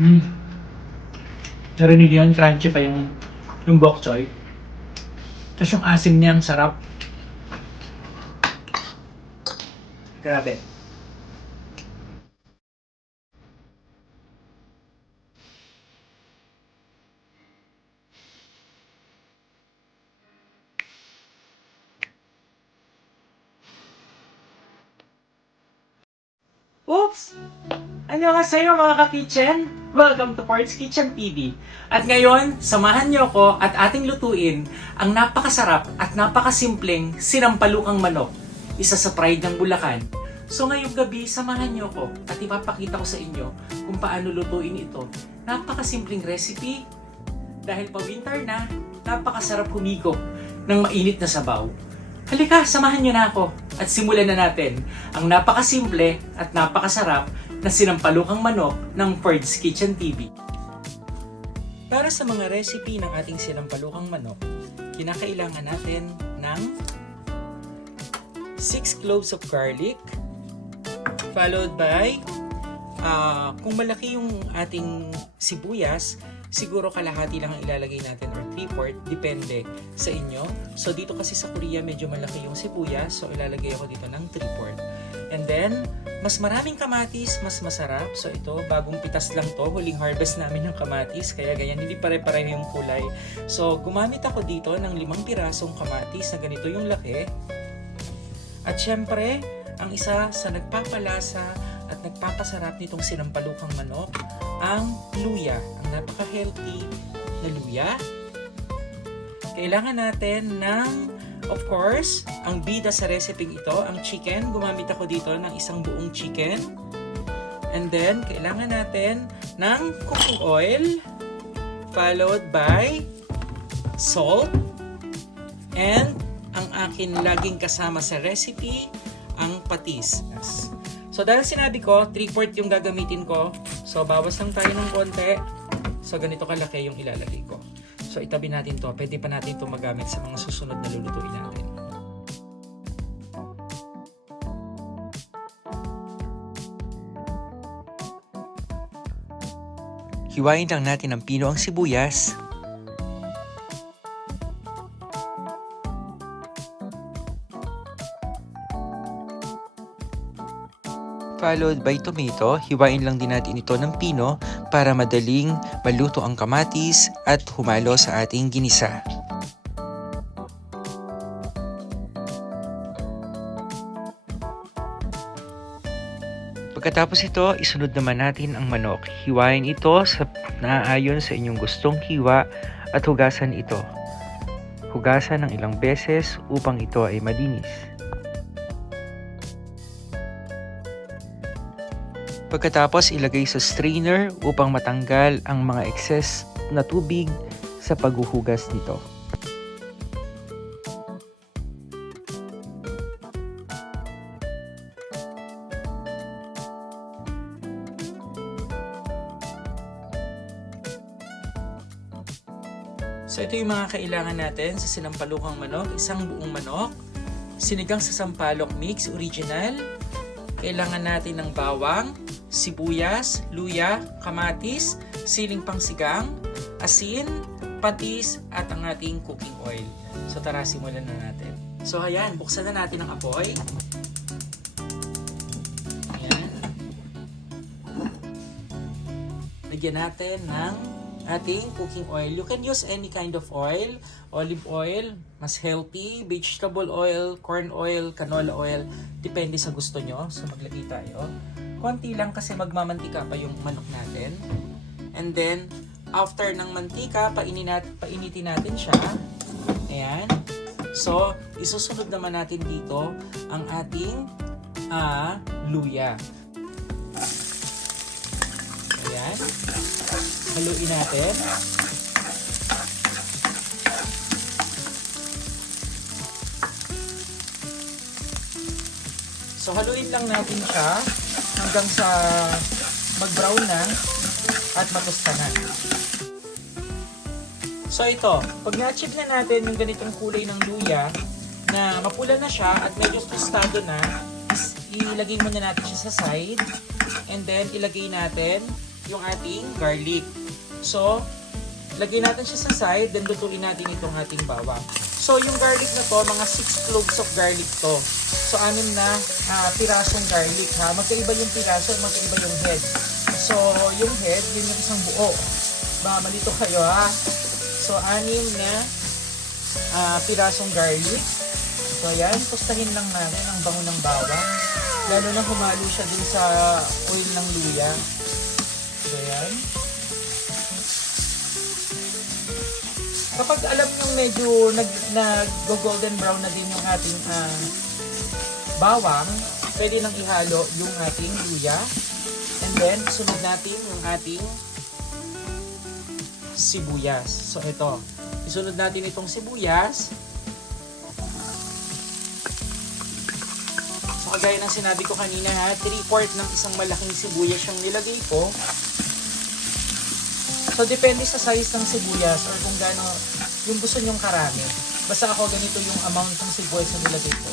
Mm. Narinig yun, crunchy pa yung bok choy. Tapos yung asim niya, ang sarap. Grabe. Oops! Ano nga sa'yo mga ka-kitchen? Welcome to Parts Kitchen TV. At ngayon, samahan niyo ako at ating lutuin ang napakasarap at napakasimpleng sinampalukang manok. Isa sa pride ng Bulacan. So ngayong gabi, samahan niyo ako at ipapakita ko sa inyo kung paano lutuin ito. Napakasimpleng recipe. Dahil pa winter na, napakasarap humigop ng mainit na sabaw. Halika, samahan niyo na ako at simulan na natin ang napakasimple at napakasarap na sinampalukang manok ng Ferd's Kitchen TV. Para sa mga recipe ng ating sinampalukang manok, kinakailangan natin ng 6 cloves of garlic, followed by, kung malaki yung ating sibuyas, siguro kalahati lang ang ilalagay natin or 3/4, depende sa inyo. So dito kasi sa Korea medyo malaki yung sibuyas, so ilalagay ako dito ng 3/4. And then, mas maraming kamatis, mas masarap. So ito, bagong pitas lang to, huling harvest namin ng kamatis, kaya ganyan, hindi pare-pareho yung kulay. So gumamit ako dito ng 5 pirasong kamatis na ganito yung laki. At syempre, ang isa sa nagpapalasa at nagpapasarap nitong sinampalukang manok, ang luya, ang napaka-healthy na luya. Kailangan natin ng, of course, ang bida sa recipe ito, ang chicken. Gumamit ako dito ng isang buong chicken. And then, kailangan natin ng cooking oil, followed by salt, and ang akin laging kasama sa recipe, ang patis. So dahil sinabi ko, 3/4 yung gagamitin ko, so bawas lang tayo ng konti. So ganito kalaki yung ilalagay ko. So itabi natin to. Pwede pa natin to magamit sa mga susunod na lulutuin natin. Hiwain lang natin ng pino ang sibuyas. Followed by tomato, hiwain lang din natin ito ng pino para madaling maluto ang kamatis at humalo sa ating ginisa. Pagkatapos ito, isunod naman natin ang manok. Hiwain ito sa naaayon sa inyong gustong hiwa at hugasan ito. Hugasan ng ilang beses upang ito ay malinis. Pagkatapos ilagay sa strainer upang matanggal ang mga excess na tubig sa paghuhugas nito. So ito yung mga kailangan natin sa sinampalukang manok. Isang buong manok, sinigang sa sampalok mix, original. Kailangan natin ng bawang, sibuyas, luya, kamatis, siling pangsigang, asin, patis, at ang ating cooking oil. So tara, simulan na natin. So ayan, buksan na natin ang apoy. Ayan. Lagyan natin ng ating cooking oil. You can use any kind of oil. Olive oil, mas healthy. Vegetable oil, corn oil, canola oil. Depende sa gusto nyo. So maglagay tayo. Konti lang kasi magmamantika pa yung manok natin. And then, after ng mantika, painitin natin siya. Ayan. So, isusunod naman natin dito ang ating luya. Ayan. Haluin natin. So, haluin lang natin siya hanggang sa mag-brown na at matusta na. So ito, pag na-achieve na natin yung ganitong kulay ng luya, na mapula na siya at medyo tostado na, ilagay muna natin siya sa side. And then ilagay natin yung ating garlic. So, lagyan natin siya sa side, then lutuin natin itong ating bawang. So, yung garlic na to, mga 6 cloves of garlic to. So, 6 na pirasong garlic ha. Magkaiba yung piraso, magkaiba yung head. So, yung head, yun yung isang buo. Baka malito kayo ha. So, 6 na pirasong garlic. So, ayan, pustahin lang natin ang bango ng bawang. Lalo na humalo siya din sa oil ng luya. So, ayan. Kapag alam nyo medyo nag-golden brown na din yung ating bawang, pwede nang ihalo yung ating luya. And then, sunod natin yung ating sibuyas. So, ito. Isunod natin itong sibuyas. So, kagaya ng sinabi ko kanina ha, 3/4 ng isang malaking sibuyas yung nilagay ko. So, depende sa size ng sibuyas or kung gaano yung gusto nyong karami. Basta ako ganito yung amount ng sibuyas na nilagay ko.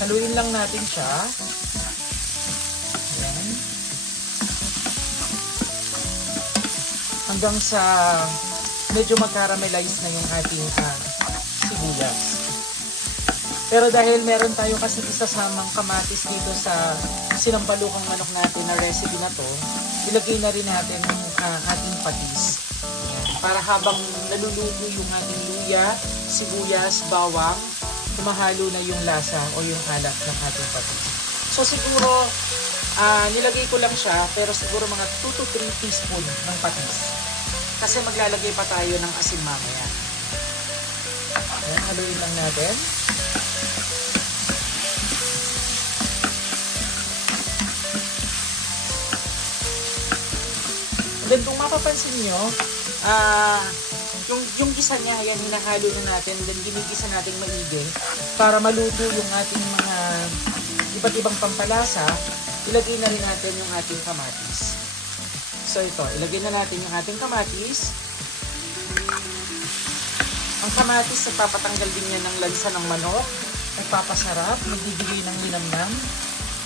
Haluin lang natin siya. Ayan. Hanggang sa medyo mag-caramelize na yung ating sibuyas. Pero dahil meron tayo kasi isasamang kamatis dito sa sinampalukang manok natin na recipe na to, ilagay na rin natin yung ating patis. Para habang naluluto yung ating luya, sibuyas, bawang, tumahalo na yung lasa o yung alat ng ating patis. So siguro, nilagay ko lang siya, pero siguro mga 2 to 3 teaspoon ng patis. Kasi maglalagay pa tayo ng asin mamaya. Ayan, haluin lang natin. Then kung mapapansin nyo, yung gisa niya, ayan, hinahalo na natin, then ginigisa natin maigi para maluto yung ating mga iba't ibang pampalasa. Ilagay na rin natin yung ating kamatis. So ito, ilagay na natin yung ating kamatis. Ang kamatis, nagpapatanggal din yan ng lansa ng manok, nagpapasarap, nagbibigay ng linamnam.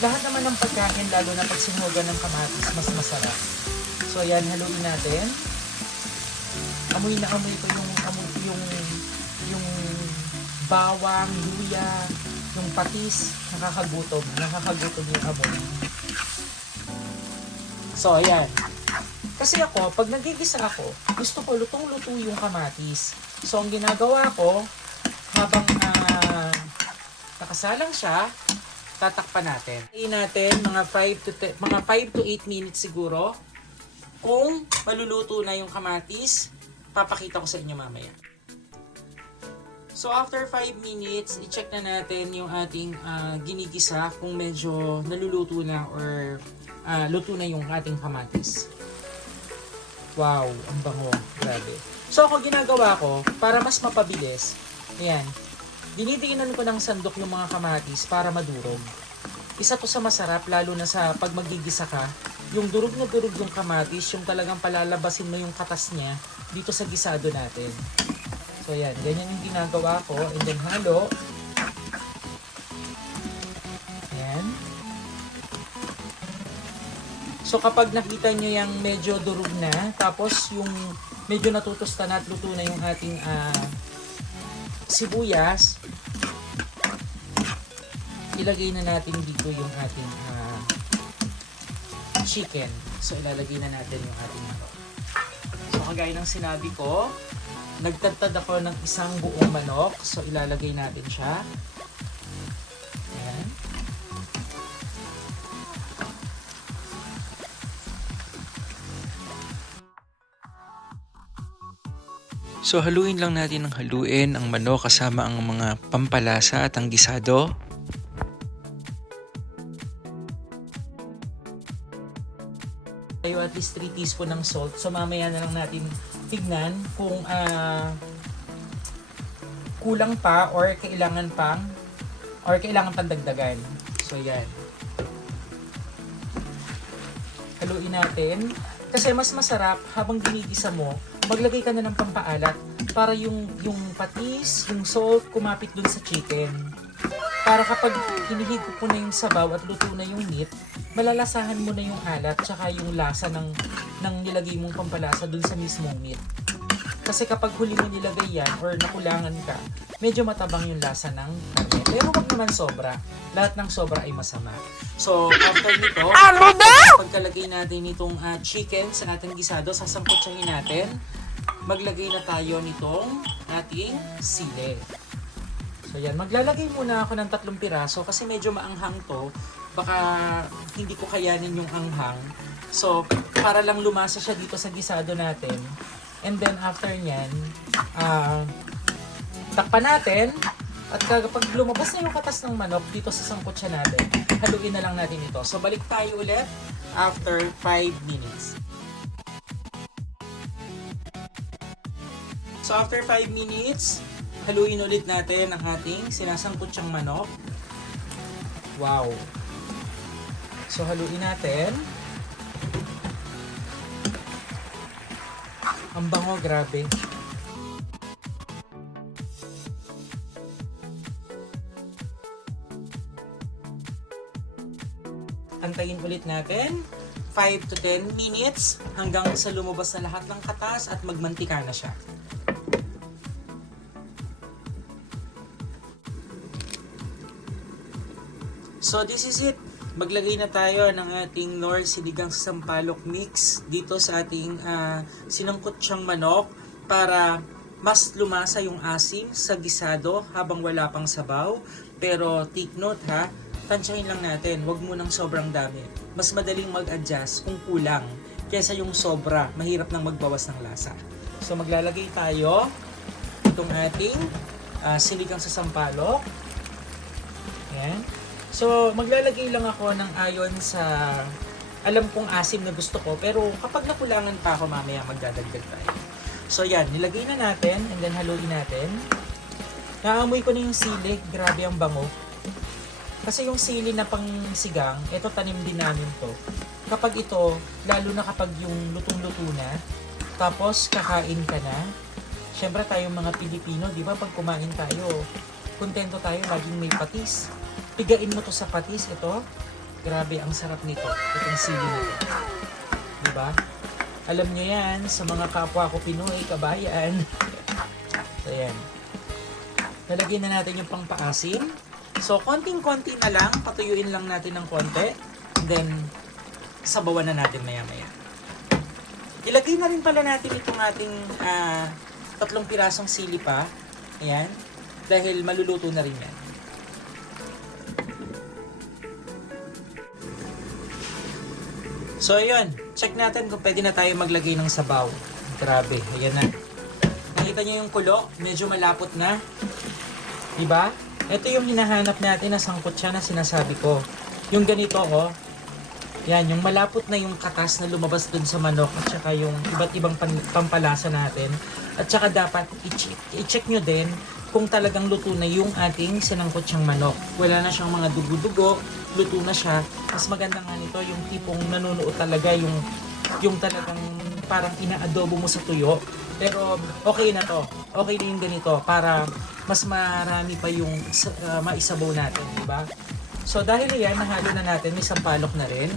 Lahat naman ng pagkain, lalo na pag sinugan ng kamatis, mas masarap. So ayan, haluin natin. Amoy na amoy ko yung bawang, luya, yung patis, nakakagutom yung amoy. So ayan. Kasi ako, pag nagigisa ako, gusto ko lutong-luto yung kamatis. So ang ginagawa ko, habang nakasalang siya, tatakpan natin. Tayin natin mga 5 to 8 minutes siguro. Kung maluluto na yung kamatis, papakita ko sa inyo mamaya. So after 5 minutes, i-check na natin yung ating ginigisa kung medyo naluluto na or luto na yung ating kamatis. Wow, ang bango. Grabe. So ako ginagawa ko, para mas mapabilis, ayan, dinidiinan ko ng sandok yung mga kamatis para madurog. Isa to sa masarap, lalo na sa pag magigisa ka, yung durog na durog yung kamatis, yung talagang palalabasin mo yung katas niya dito sa gisado natin. So yan, ganyan yung ginagawa ko, and then halo. Ayan. So kapag nakita nyo yung medyo durog na, tapos yung medyo natutusta na at luto na yung ating sibuyas, ilagay na natin dito yung ating chicken. So, ilalagay na natin yung ating manok. So, kagaya ng sinabi ko, nagtadtad ako ng isang buong manok. So, ilalagay natin siya. Ayan. So haluin lang natin ng haluin ang manok kasama ang mga pampalasa at ang gisado. Tayo at least 3 teaspoon ng salt. So mamaya na lang natin tignan kung kulang pa or kailangan pang dagdagan. So yan. Haluin natin. Kasi mas masarap habang ginigisa mo, maglagay ka na ng pampaalat para yung patis, yung salt, kumapit dun sa chicken. Para kapag hinihigop mo na yung sabaw at luto na yung meat, malalasahan mo na yung alat tsaka yung lasa ng ng nilagay mong pampalasa dun sa mismong meat. Kasi kapag huli mo nilagay yan or nakulangan ka, medyo matabang yung lasa ng karne. Pero wag naman sobra. Lahat ng sobra ay masama. So, after nito, pagkalagay natin itong chicken sa ating gisado, sasangkotsahin natin. Maglagay na tayo nitong ating sili. So, yan. Maglalagay muna ako ng 3 piraso kasi medyo maanghang to. Baka hindi ko kayanin yung anghang. So, para lang lumasa siya dito sa gisado natin. And then after nyan, takpan natin. At kapag lumabas na yung katas ng manok dito sa sangkotsa natin, haluin na lang natin ito. So balik tayo ulit after 5 minutes. So after 5 minutes, haluin ulit natin ang ating sinasangkotsyang manok. Wow! So haluin natin. Ang bango, grabe. Antayin ulit natin 5 to 10 minutes hanggang sa lumabas na lahat ng katas at magmantika na siya. So this is it. Maglagay na tayo ng ating Knorr sinigang sa sampalok mix dito sa ating sinangkotsyang manok para mas lumasa yung asim sa gisado habang wala pang sabaw. Pero take note ha, tansyahin lang natin, wag mo nang sobrang dami. Mas madaling mag-adjust kung kulang kaysa yung sobra, mahirap nang magbawas ng lasa. So maglalagay tayo itong ating sinigang sa sampalok. Ayan. So, maglalagay lang ako ng ayon sa alam kong asim na gusto ko. Pero kapag nakulangan pa ako, mamaya magdadagdag tayo. So, yan. Nilagay na natin and then haluin natin. Naamoy ko na yung sili. Grabe ang bango. Kasi yung sili na pang sigang, ito tanim din namin to. Kapag ito, lalo na kapag yung lutong-luto na, tapos kakain ka na, syempre tayong mga Pilipino, di ba, pag kumain tayo, kontento tayo, laging may patis. Pigain mo to sa patis, ito. Grabe, ang sarap nito. Itong sili nito. Diba? Alam nyo yan, sa mga kapwa ko Pinoy, kabayan. So, yan. Lalagyan na natin yung pangpaasim. So, konting-konti na lang. Patuyuin lang natin ng konti. Then, sabawan na natin maya-maya. Ilagay na rin pala natin itong ating 3 pirasong sili pa. Ayan. Dahil maluluto na rin yan. So, ayun. Check natin kung pwede na tayo maglagay ng sabaw. Grabe. Ayan na. Nakita nyo yung kulo? Medyo malapot na. Diba? Ito yung hinahanap natin na sangkotsa na sinasabi ko. Yung ganito, oh. Yan, yung malapot na yung katas na lumabas dun sa manok at saka yung iba't ibang pampalasa natin. At saka dapat i-check nyo din kung talagang luto na yung ating sinangkotsyang manok. Wala na siyang mga dugo-dugo, luto na siya. Mas maganda nga nito yung tipong nanunuot talaga, yung talagang parang inaadobo mo sa tuyo. Pero okay na to. Okay na yung ganito para mas marami pa yung maisabaw natin, di ba? So dahil yan, nahalo na natin, may sampalok na rin.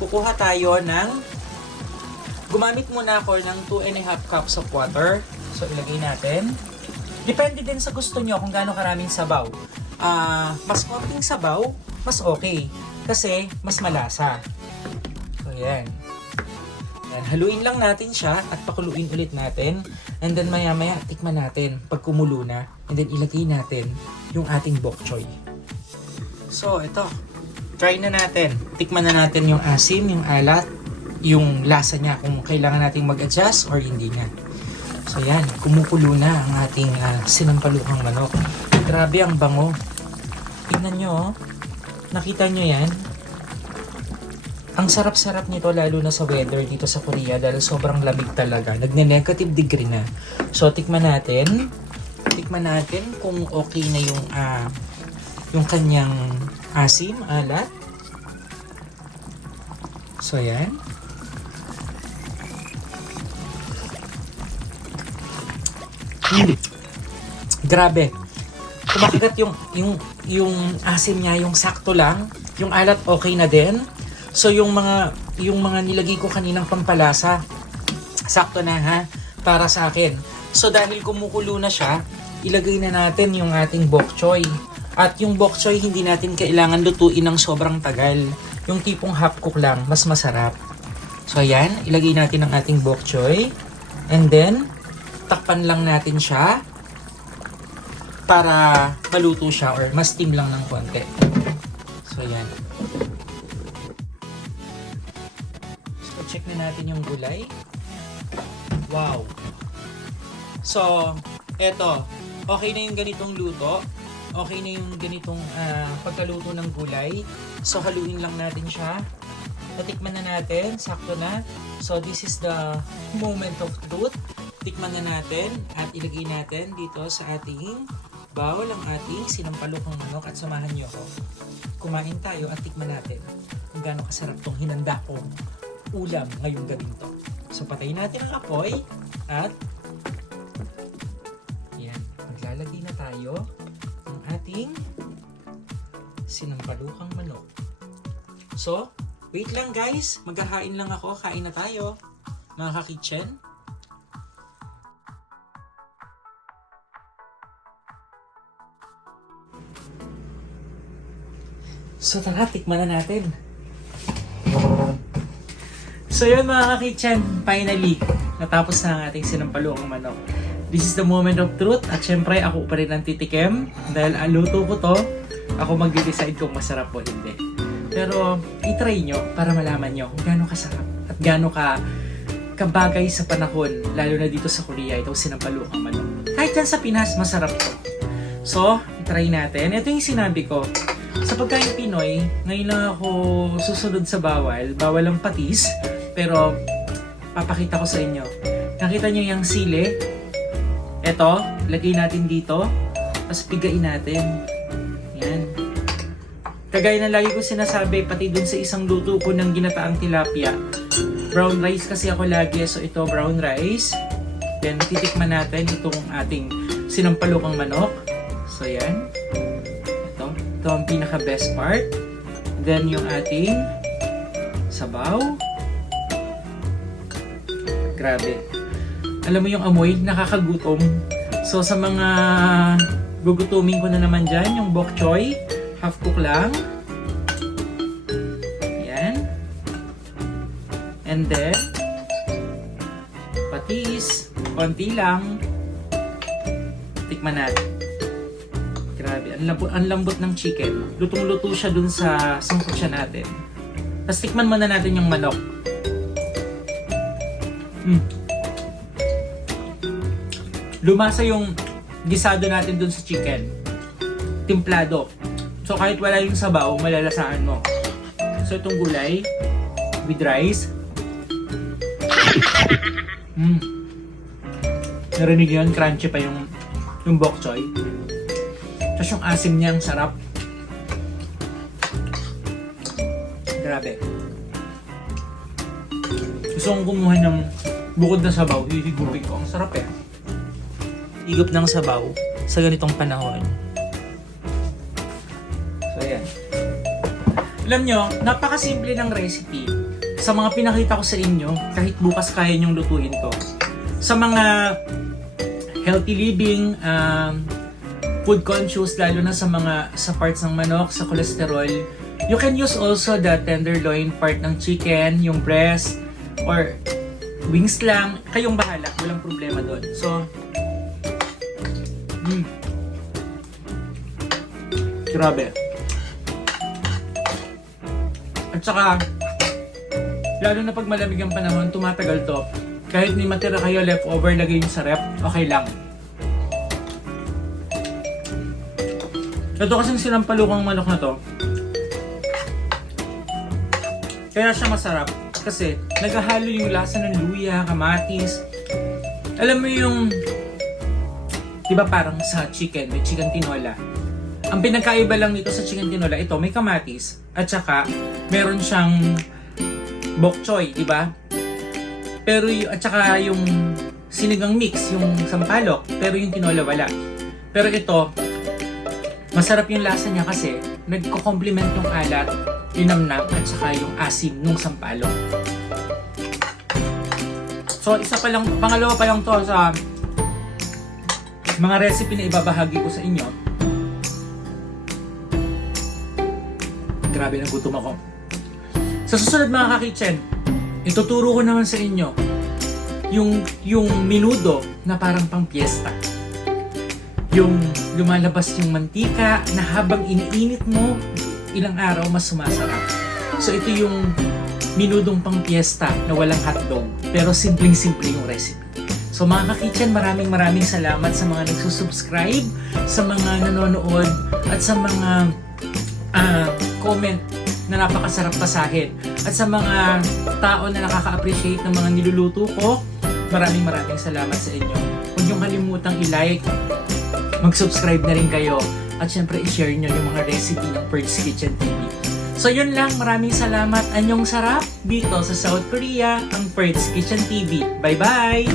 Kukuha tayo ng, gumamit muna ako ng 2.5 cups of water. So ilagay natin. Depende din sa gusto nyo kung gaano karaming sabaw. Mas konting sabaw, mas okay. Kasi mas malasa. So yan. Yan. Haluin lang natin siya at pakuluin ulit natin. And then maya-maya, tikman natin pag kumulo na. And then ilagay natin yung ating bok choy. So ito. Try na natin. Tikman na natin yung asim, yung alat, yung lasa niya kung kailangan nating mag-adjust or hindi nga. So yan, kumukulo na ang ating sinampalukang manok. Grabe ang bango. Tingnan nyo, oh. Nakita nyo yan? Ang sarap-sarap nito lalo na sa weather dito sa Korea dahil sobrang lamig talaga. Nagne-negative degree na. So tikman natin. Tikman natin kung okay na yung kanyang asim, alat. So yan. Grabe. Kumakagat yung asim niya, yung sakto lang. Yung alat okay na din. So yung mga nilagay ko kaninang pampalasa, sakto na ha, para sa akin. So dahil kumukulo na siya, ilagay na natin yung ating bok choy. At yung bok choy, hindi natin kailangan lutuin ng sobrang tagal. Yung tipong half cook lang, mas masarap. So ayan, ilagay natin ang ating bok choy. And then, takpan lang natin siya para maluto siya or ma-steam lang ng konti. So ayan. So check na natin yung gulay. Wow! So, eto. Okay na yung ganitong luto. Okay na yung ganitong pagkaluto ng gulay. So, haluin lang natin siya. Natikman na natin. Sakto na. So, this is the moment of truth. Tikman na natin at ilagay natin dito sa ating bowl ang ating sinampalukang manok at samahan niyo ako. Kumain tayo at tikman natin kung gaano kasarap tong hinanda kong ulam ngayong gabing to. So, patayin natin ang apoy at yan, maglalagay na tayo ng ating sinampalukang manok. So, wait lang guys, maghahain lang ako, kain na tayo mga ka-kitchen. So tara, tikman na natin. So yun mga ka-kitchen, finally, natapos na ang ating sinampalukang manok. This is the moment of truth at syempre ako pa rin ang titikim dahil ang luto ko to, ako mag-decide kung masarap o hindi. Pero itry nyo para malaman nyo kung gaano kasarap at gaano kabagay sa panahon, lalo na dito sa Korea, itong sinampalukang manok. Kahit dyan sa Pinas, masarap to. So, itry natin. Ito yung sinabi ko. Sa pagkain Pinoy, ngayon lang ako susunod sa bawal. Bawal ang patis, pero papakita ko sa inyo. Nakita nyo yung sili? Ito, lagay natin dito. Tapos pigain natin. Yan. Kagaya ng lagi ko sinasabi, pati dun sa isang luto ko ng ginataang tilapia. Brown rice kasi ako lagi, so ito brown rice. Then titikman natin itong ating sinampalukang manok. So yan. Ito ang pinaka best part. Then yung ating sabaw. Grabe. Alam mo yung amoy, nakakagutom. So sa mga gugutumin ko na naman dyan, yung bok choy, half cook lang. Yan. And then, patis, konti lang. Tikman natin. Grabe, ang lambot ng chicken. Lutong-luto siya dun sa sangkutsa natin. Tapos tikman muna natin yung manok. Lumasa yung gisado natin dun sa chicken. Timplado. So kahit wala yung sabaw, malalasaan mo. So itong gulay with rice. Narinig yun, crunchy pa yung bok choy. Tapos yung asim niya, ang sarap. Grabe. Gusto kong kumuha ng bukod na sabaw, hihigupin ko. Ang sarap eh. Higup ng sabaw sa ganitong panahon. So ayan. Alam nyo, napakasimple ng recipe. Sa mga pinakita ko sa inyo, kahit bukas kaya nyong lutuin to. Sa mga healthy living, food conscious, lalo na sa parts ng manok, sa cholesterol, you can use also the tenderloin part ng chicken, yung breast, or wings lang. Kayong bahala, walang problema doon. So, grabe. At saka, lalo na pag malamig ang panahon, tumatagal to. Kahit may matira kayo leftover, lagay yung sa rep, okay lang. Ito kasing sinampalukang manok na to, kaya siya masarap kasi naghahalo yung lasa ng luya, kamatis. Alam mo yung, di ba parang sa chicken, may chicken tinola. Ang pinagkaiba lang nito sa chicken tinola, ito may kamatis at saka meron siyang bok choy, di ba? Pero at saka yung sinigang mix, yung sampalok, pero yung tinola wala. Pero ito, masarap yung lasa niya kasi nagko-complement yung alat linamnam at saka yung asim nung sampalok. So, pangalawa pa lang to sa mga recipe na ibabahagi ko sa inyo. Grabe, nagutom ako. Sa susunod mga ka-kitchen, ituturo ko naman sa inyo yung minudo na parang pang piyesta. Yung lumalabas yung mantika na habang iniinit mo, ilang araw mas sumasarap. So ito yung minudong pang piyesta na walang hotdog, pero simpleng-simple yung recipe. So mga ka-kitchen, maraming salamat sa mga nagsusubscribe, sa mga nanonood, at sa mga comment na napakasarap basahin. At sa mga tao na nakaka-appreciate ng mga niluluto ko, maraming salamat sa inyo. Huwag niyong kalimutang i-like, mag-subscribe na rin kayo, at syempre i-share nyo yung mga recipe ng Pert's Kitchen TV. So yun lang, maraming salamat. Anyong sarap dito sa South Korea, ang Pert's Kitchen TV. Bye-bye!